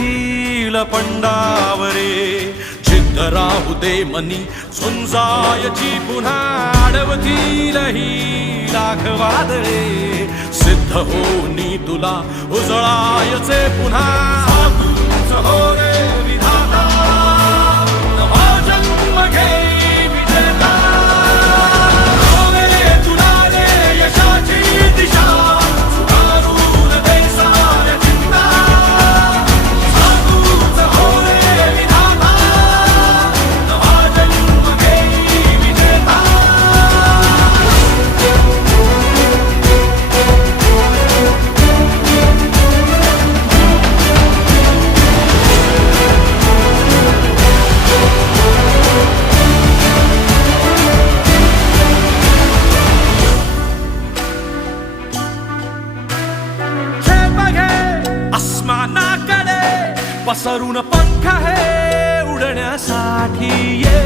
hill पंडावरे जिद्द राहू दे मनी झुंजायची पुन्हा अडवतील ही लाख वादळे सिद्ध होनी तुला उजळायचे पुन्हा साधूच हो रे विधाता नवा जन्म घे विजेता हो रे तुला रे यशाची दिशा सुधारून दे साऱ्या चिंता साधूच हो रे विधाता नवा जन्म घे विजेता आसमानाकडे पसरून पंख आहे उडण्यासाठी ये